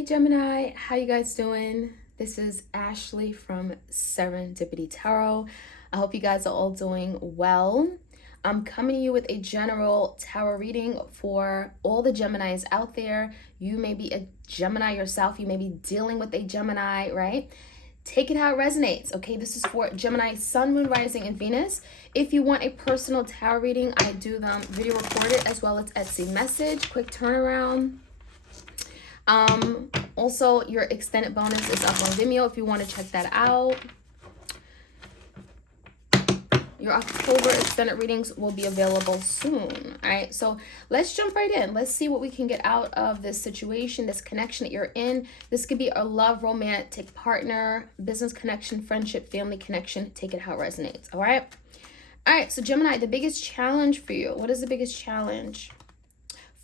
Hey Gemini, how you guys doing? This is Ashley from Serendipity Tarot. I hope you guys are all doing well. I'm coming to you with a general tarot reading for all the Geminis out there. You may be a Gemini yourself. You may be dealing with a Gemini, right? Take it how it resonates, okay? This is for Gemini, Sun, Moon, Rising, and Venus. If you want a personal tarot reading, I do them video recorded as well as Etsy message, quick turnaround. Also, your extended bonus is up on Vimeo if you want to check that out. Your October extended readings will be available soon. All right, so let's jump right in. Let's see what we can get out of this situation, this connection that you're in. This could be a love, romantic partner, business connection, friendship, family connection. Take it how it resonates. All right. All right, so Gemini, the biggest challenge for you. What is the biggest challenge?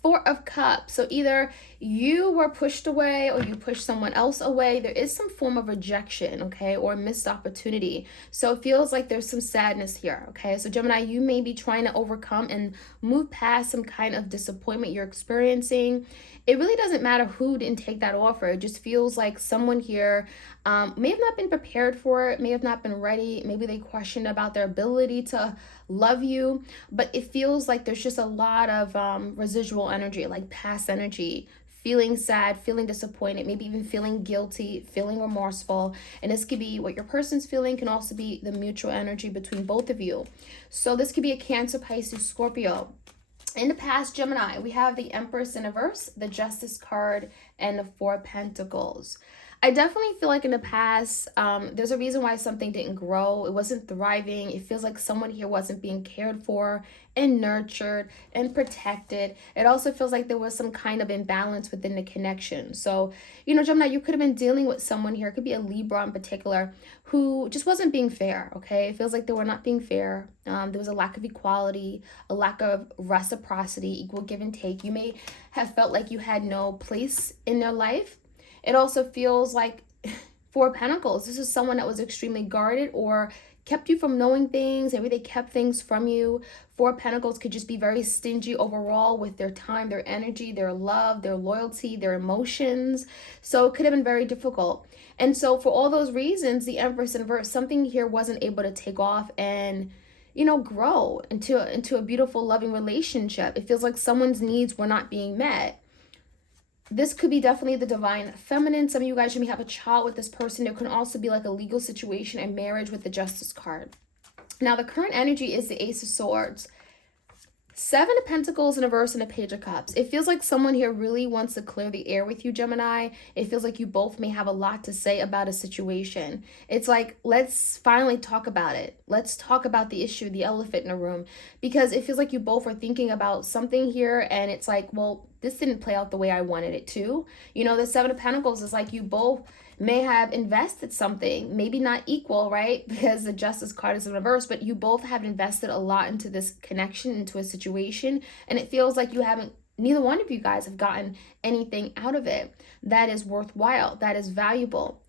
Four of Cups. So either you were pushed away or you pushed someone else away. There is some form of rejection, okay, or missed opportunity. So it feels like there's some sadness here, okay? So Gemini, you may be trying to overcome and move past some kind of disappointment you're experiencing. It really doesn't matter who didn't take that offer. It just feels like someone here may have not been prepared for it, may have not been ready. Maybe they questioned about their ability to love you, but it feels like there's just a lot of residual energy, like past energy, feeling sad, feeling disappointed, maybe even feeling guilty, feeling remorseful. And this could be what your person's feeling, can also be the mutual energy between both of you. So this could be a Cancer, Pisces, Scorpio. In the past, Gemini, we have the Empress in reverse, the Justice card, and the Four of Pentacles. I definitely feel like in the past, there's a reason why something didn't grow. It wasn't thriving. It feels like someone here wasn't being cared for and nurtured and protected. It also feels like there was some kind of imbalance within the connection. So, Gemini, you could have been dealing with someone here. It could be a Libra in particular who just wasn't being fair, okay? It feels like they were not being fair. There was a lack of equality, a lack of reciprocity, equal give and take. You may have felt like you had no place in their life. It also feels like Four of Pentacles. This is someone that was extremely guarded or kept you from knowing things. Maybe they kept things from you. Four of Pentacles could just be very stingy overall with their time, their energy, their love, their loyalty, their emotions. So it could have been very difficult. And so for all those reasons, the Empress in reverse, something here wasn't able to take off and grow into a beautiful, loving relationship. It feels like someone's needs were not being met. This could be definitely the divine feminine. Some of you guys, you may have a child with this person. There can also be like a legal situation and marriage with the Justice card. Now, the current energy is the Ace of Swords. Seven of Pentacles in reverse and a Page of Cups. It feels like someone here really wants to clear the air with you, Gemini. It feels like you both may have a lot to say about a situation. It's like, let's finally talk about it. Let's talk about the issue, the elephant in the room. Because it feels like you both are thinking about something here and it's like, well, this didn't play out the way I wanted it to. The Seven of Pentacles is like you both may have invested something, maybe not equal, right? Because the Justice card is in reverse, but you both have invested a lot into this connection, into a situation, and it feels like neither one of you guys have gotten anything out of it that is worthwhile, that is valuable.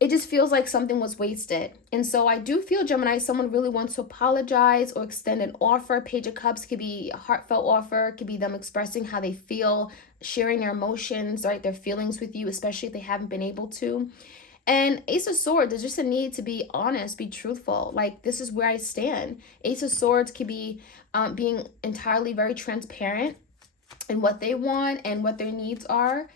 It just feels like something was wasted. And so I do feel, Gemini, someone really wants to apologize or extend an offer. Page of Cups could be a heartfelt offer, could be them expressing how they feel, sharing their emotions, right, their feelings with you, especially if they haven't been able to. And Ace of Swords, there's just a need to be honest, be truthful. Like, this is where I stand. Ace of Swords could be being entirely very transparent in what they want and what their needs are.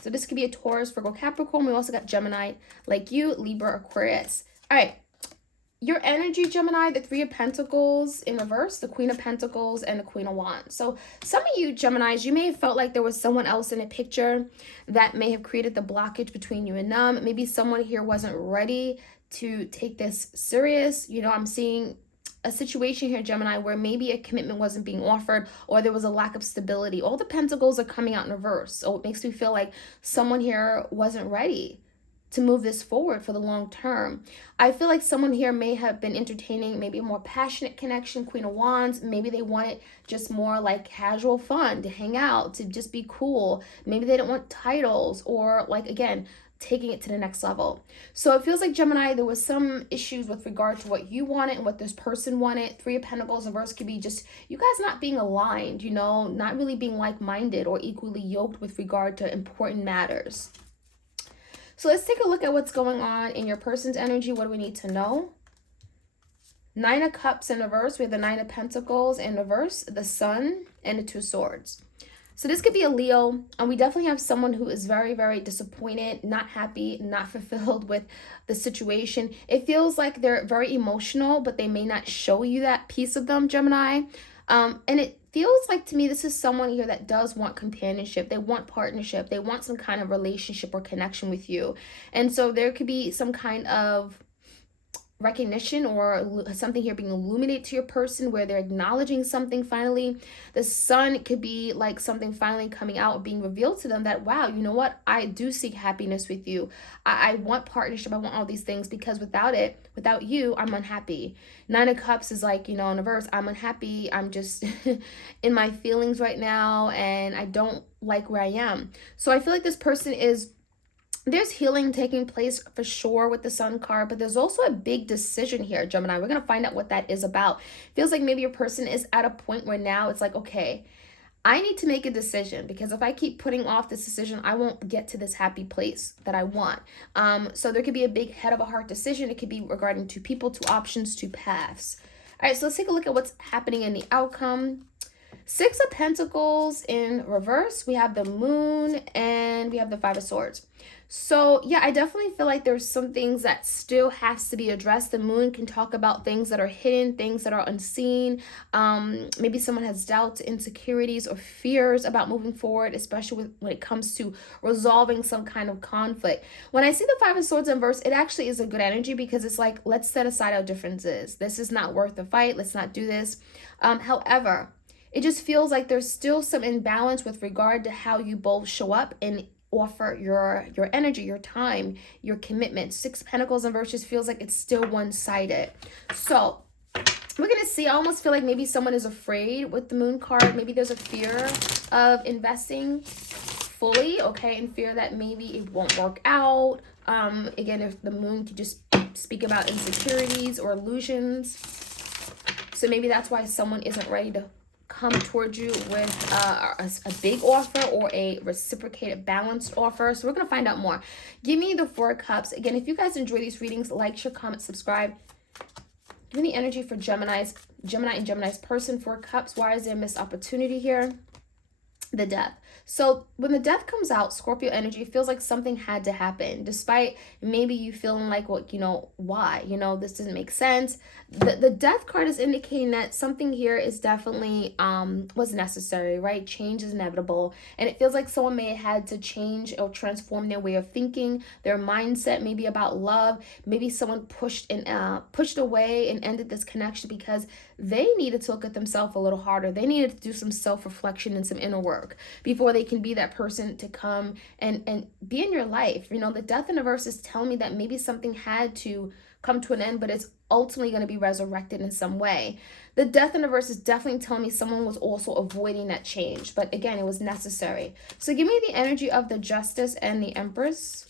So this could be a Taurus, Virgo, Capricorn. We also got Gemini, like you, Libra, Aquarius. All right. Your energy, Gemini, the Three of Pentacles in reverse, the Queen of Pentacles, and the Queen of Wands. So some of you, Geminis, you may have felt like there was someone else in a picture that may have created the blockage between you and them. Maybe someone here wasn't ready to take this serious. I'm seeing a situation here, Gemini, where maybe a commitment wasn't being offered or there was a lack of stability. All the pentacles are coming out in reverse. So it makes me feel like someone here wasn't ready to move this forward for the long term. I feel like someone here may have been entertaining maybe a more passionate connection, Queen of Wands. Maybe they wanted just more like casual fun, to hang out, to just be cool. Maybe they didn't want titles or, like, again, taking it to the next level. So it feels like, Gemini, there was some issues with regard to what you wanted and what this person wanted. Three of Pentacles in reverse could be just you guys not being aligned, you know, not really being like-minded or equally yoked with regard to important matters. So let's take a look at what's going on in your person's energy. What do we need to know? Nine of Cups in reverse. We have the Nine of Pentacles in reverse, the Sun, and the Two Swords. So this could be a Leo, and we definitely have someone who is very, very disappointed, not happy, not fulfilled with the situation. It feels like they're very emotional, but they may not show you that piece of them, Gemini. And it feels like, to me, this is someone here that does want companionship. They want partnership. They want some kind of relationship or connection with you. And so there could be some kind of recognition or something here being illuminated to your person where they're acknowledging something finally. The Sun could be like something finally coming out, being revealed to them that, wow, you know what? I do seek happiness with you. I want partnership. I want all these things, because without you, I'm unhappy. Nine of Cups is like, you know, in reverse, I'm unhappy. I'm just in my feelings right now, and I don't like where I am. So I feel like this person there's healing taking place for sure with the Sun card, but there's also a big decision here, Gemini. We're going to find out what that is about. Feels like maybe your person is at a point where now it's like, okay, I need to make a decision, because if I keep putting off this decision, I won't get to this happy place that I want. So there could be a big head of a heart decision. It could be regarding two people, two options, two paths. All right, so let's take a look at what's happening in the outcome. Six of Pentacles in reverse. We have the Moon, and we have the Five of Swords. So yeah, I definitely feel like there's some things that still has to be addressed. The Moon can talk about things that are hidden, things that are unseen. Maybe someone has doubts, insecurities, or fears about moving forward, especially when it comes to resolving some kind of conflict. When I see the Five of Swords in reverse, it actually is a good energy, because it's like, let's set aside our differences. This is not worth the fight. Let's not do this. However, it just feels like there's still some imbalance with regard to how you both show up and offer your energy, your time, your commitment. Six Pentacles in reverse just feels like it's still one-sided. So we're going to see, I almost feel like maybe someone is afraid with the Moon card. Maybe there's a fear of investing fully, okay, and fear that maybe it won't work out. Again, if the Moon could just speak about insecurities or illusions. So maybe that's why someone isn't ready to come towards you with a big offer or a reciprocated balanced offer. So we're going to find out more. Give me the Four of Cups. Again, if you guys enjoy these readings, like, share, comment, subscribe. Give me the energy for Gemini and Gemini's person. Four of Cups. Why is there a missed opportunity here? The Death. So when the Death comes out, Scorpio energy, it feels like something had to happen, despite maybe you feeling like, well, you know, why? You know, this doesn't make sense. The Death card is indicating that something here is definitely was necessary, right? Change is inevitable. And it feels like someone may have had to change or transform their way of thinking, their mindset, maybe about love. Maybe someone pushed away and ended this connection because they needed to look at themselves a little harder. They needed to do some self-reflection and some inner work before they can be that person to come and be in your life. You know, the Death in reverse is telling me that maybe something had to come to an end, but it's ultimately going to be resurrected in some way. The Death in reverse is definitely telling me someone was also avoiding that change, but again, it was necessary. So give me the energy of the Justice and the Empress.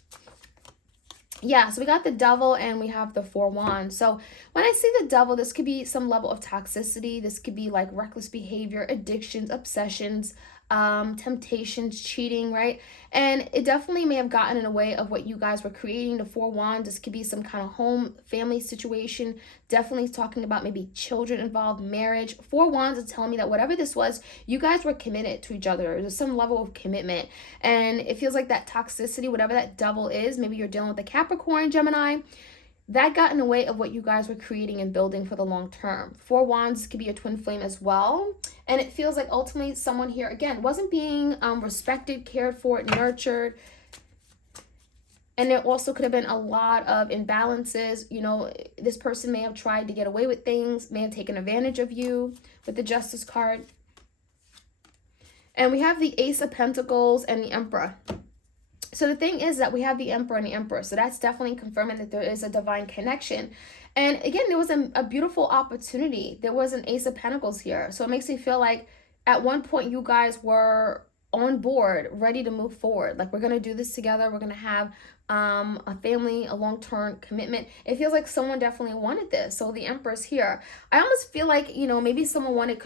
Yeah, so we got the Devil and we have the Four Wands. So when I see the Devil, this could be some level of toxicity. This could be like reckless behavior, addictions, obsessions, temptations, cheating, right? And it definitely may have gotten in the way of what you guys were creating. The Four Wands, this could be some kind of home, family situation. Definitely talking about maybe children involved, marriage. Four Wands is telling me that whatever this was, you guys were committed to each other. There's some level of commitment. And it feels like that toxicity, whatever that Devil is, maybe you're dealing with a Capricorn, Gemini, that got in the way of what you guys were creating and building for the long term. Four Wands could be a twin flame as well. And it feels like ultimately someone here, again, wasn't being respected, cared for, nurtured. And there also could have been a lot of imbalances. You know, this person may have tried to get away with things, may have taken advantage of you with the Justice card. And we have the Ace of Pentacles and the Emperor. So the thing is that we have the Emperor and the Empress. So that's definitely confirming that there is a divine connection. And again, there was a beautiful opportunity. There was an Ace of Pentacles here. So it makes me feel like at one point you guys were on board, ready to move forward. Like, we're going to do this together. We're going to have a family, a long-term commitment. It feels like someone definitely wanted this. So the Empress here, I almost feel like, you know, maybe someone wanted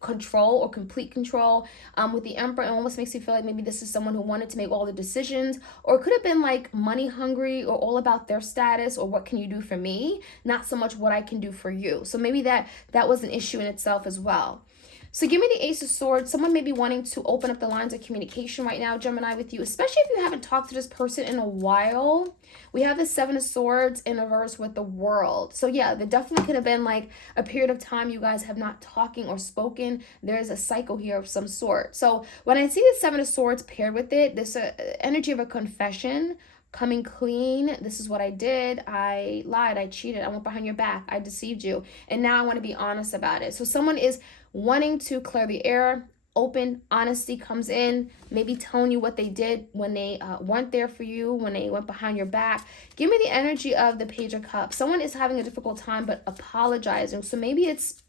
control or complete control. With the Emperor, it almost makes you feel like maybe this is someone who wanted to make all the decisions, or it could have been like money hungry, or all about their status, or what can you do for me, not so much what I can do for you. So maybe that was an issue in itself as well. So give me the Ace of Swords. Someone may be wanting to open up the lines of communication right now, Gemini, with you, especially if you haven't talked to this person in a while. We have the Seven of Swords in reverse with the World. So yeah, there definitely could have been like a period of time you guys have not talking or spoken. There's a cycle here of some sort. So when I see the Seven of Swords paired with it, this energy of a confession, coming clean. This is what I did. I lied. I cheated. I went behind your back. I deceived you. And now I want to be honest about it. So someone is wanting to clear the air. Open honesty comes in, maybe telling you what they did when they weren't there for you, when they went behind your back. Give me the energy of the Page of Cups. Someone is having a difficult time but apologizing. So maybe it's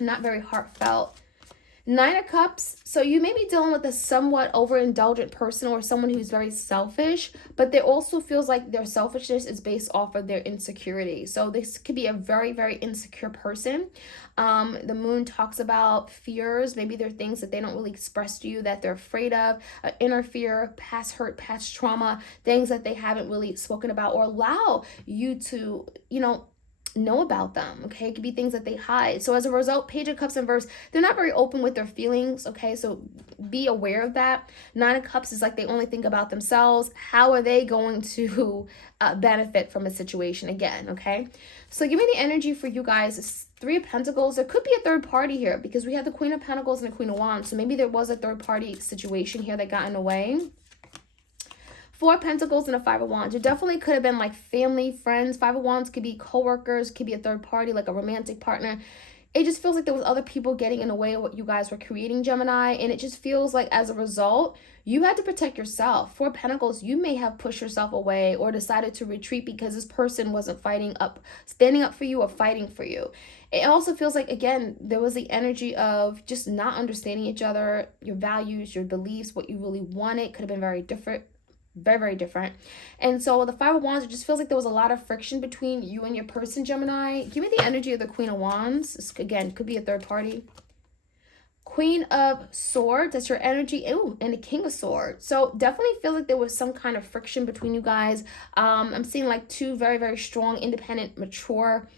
not very heartfelt. Nine of Cups, so you may be dealing with a somewhat overindulgent person or someone who's very selfish, but there also feels like their selfishness is based off of their insecurity. So this could be a very, very insecure person. The Moon talks about fears. Maybe there are things that they don't really express to you that they're afraid of, inner fear, past hurt, past trauma, things that they haven't really spoken about or allow you to, know about them. Okay, it could be things that they hide. So as a result, Page of Cups in verse, they're not very open with their feelings. Okay, so be aware of that. Nine of Cups is like they only think about themselves. How are they going to benefit from a situation again? Okay, so give me the energy for you guys. It's Three of Pentacles. There could be a third party here because we have the Queen of Pentacles and the Queen of Wands. So maybe there was a third party situation here that got in the way. Four of Pentacles and a Five of Wands. It definitely could have been like family, friends. Five of Wands could be co-workers, could be a third party, like a romantic partner. It just feels like there was other people getting in the way of what you guys were creating, Gemini. And it just feels like as a result, you had to protect yourself. Four of Pentacles, you may have pushed yourself away or decided to retreat because this person wasn't standing up for you or fighting for you. It also feels like, again, there was the energy of just not understanding each other, your values, your beliefs, what you really wanted could have been very different. Very, very different. And so the Five of Wands, it just feels like there was a lot of friction between you and your person, Gemini. Give me the energy of the Queen of Wands. This, again, could be a third party. Queen of Swords, that's your energy. Ooh, and the King of Swords. So definitely feel like there was some kind of friction between you guys. I'm seeing like two very, very strong, independent, mature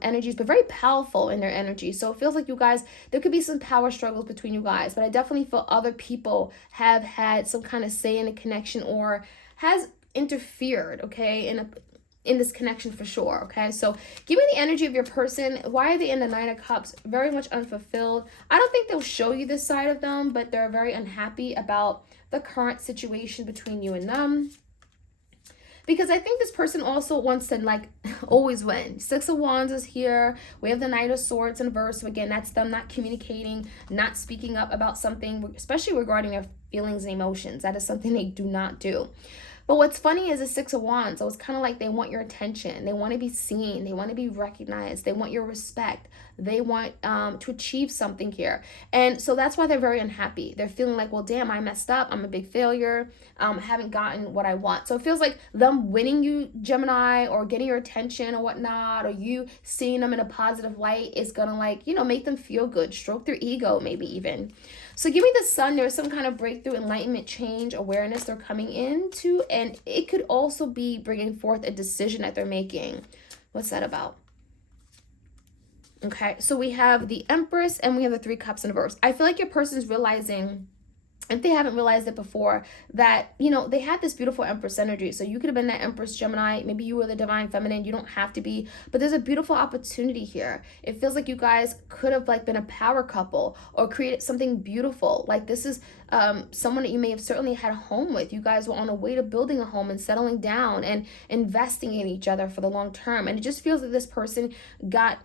energies, but very powerful in their energy. So it feels like you guys, there could be some power struggles between you guys, but I definitely feel other people have had some kind of say in the connection or has interfered, okay, in this connection for sure. Okay, so give me the energy of your person. Why are they in the Nine of Cups? Very much unfulfilled. I don't think they'll show you this side of them, but they're very unhappy about the current situation between you and them. Because I think this person also wants to like always win. Six of Wands is here. We have the Knight of Swords in verse. So again, that's them not communicating, not speaking up about something, especially regarding their feelings and emotions. That is something they do not do. But what's funny is the Six of Wands. So it's kind of like they want your attention. They want to be seen. They want to be recognized. They want your respect. They want to achieve something here. And so that's why they're very unhappy. They're feeling like, well, damn, I messed up. I'm a big failure. I haven't gotten what I want. So it feels like them winning you, Gemini, or getting your attention or whatnot, or you seeing them in a positive light is going to like, make them feel good, stroke their ego maybe even. So give me the Sun. There's some kind of breakthrough, enlightenment, change, awareness they're coming into. And it could also be bringing forth a decision that they're making. What's that about? Okay, so we have the Empress and we have the Three Cups in reverse. I feel like your person's realizing, if they haven't realized it before, that, they had this beautiful Empress energy. So you could have been that Empress, Gemini. Maybe you were the Divine Feminine. You don't have to be. But there's a beautiful opportunity here. It feels like you guys could have like been a power couple or created something beautiful. Like this is someone that you may have certainly had a home with. You guys were on a way to building a home and settling down and investing in each other for the long term. And it just feels like this person got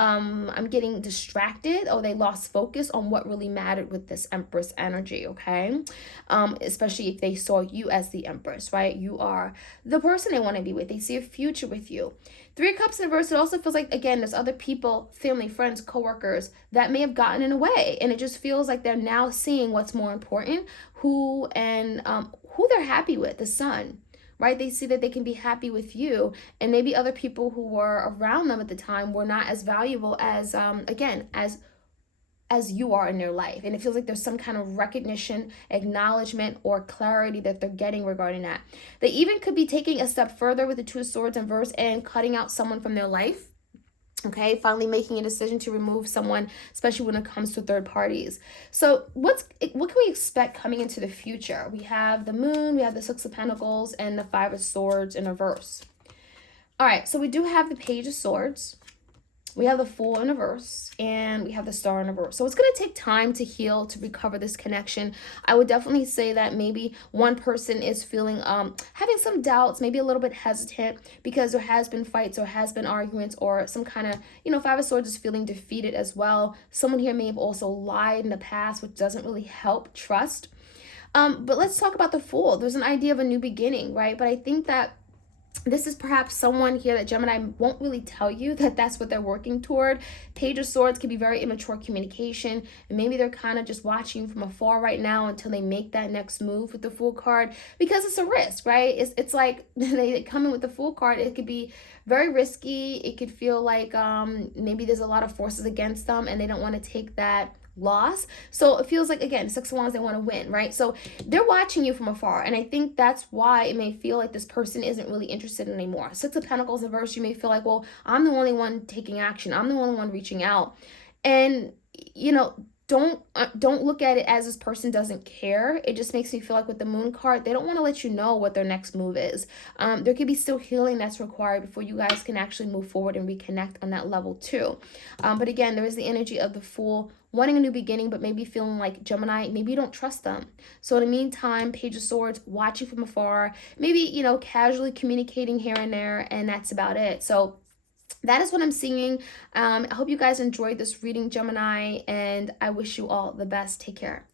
I'm getting distracted, or they lost focus on what really mattered with this Empress energy, okay? Especially if they saw you as the Empress, right? You are the person they want to be with. They see a future with you. Three of Cups in reverse, it also feels like, again, there's other people, family, friends, coworkers, that may have gotten in the way. And it just feels like they're now seeing what's more important, who they're happy with, the Sun, right? They see that they can be happy with you, and maybe other people who were around them at the time were not as valuable as, again, as you are in their life. And it feels like there's some kind of recognition, acknowledgement, or clarity that they're getting regarding that. They even could be taking a step further with the Two of Swords in verse and cutting out someone from their life. Okay, finally making a decision to remove someone, especially when it comes to third parties. So what can we expect coming into the future? We have the Moon, we have the Six of Pentacles, and the Five of Swords in reverse. All right, so we do have the Page of Swords. We have the Fool in reverse, and we have the Star in reverse. So it's going to take time to heal, to recover this connection. I would definitely say that maybe one person is feeling, having some doubts, maybe a little bit hesitant, because there has been fights or has been arguments, or some kind of, Five of Swords is feeling defeated as well. Someone here may have also lied in the past, which doesn't really help trust. But let's talk about the Fool. There's an idea of a new beginning, right? But I think that this is perhaps someone here that Gemini won't really tell you that that's what they're working toward. Page of Swords can be very immature communication, and maybe they're kind of just watching from afar right now until they make that next move with the Fool card, because it's a risk, right? It's like they come in with the Fool card. It could be very risky. It could feel like maybe there's a lot of forces against them, and they don't want to take that loss. So it feels like, again, Six of Wands, they want to win, right? So they're watching you from afar, and I think that's why it may feel like this person isn't really interested anymore. Six of Pentacles in reverse, you may feel like, well, I'm the only one taking action, I'm the only one reaching out. And don't look at it as this person doesn't care. It just makes me feel like with the Moon card, they don't want to let you know what their next move is. There could be still healing that's required before you guys can actually move forward and reconnect on that level too. But again, there is the energy of the Fool wanting a new beginning, but maybe feeling like Gemini, maybe you don't trust them. So in the meantime, Page of Swords, watching from afar, maybe, casually communicating here and there, and that's about it. So that is what I'm seeing. I hope you guys enjoyed this reading, Gemini, and I wish you all the best. Take care.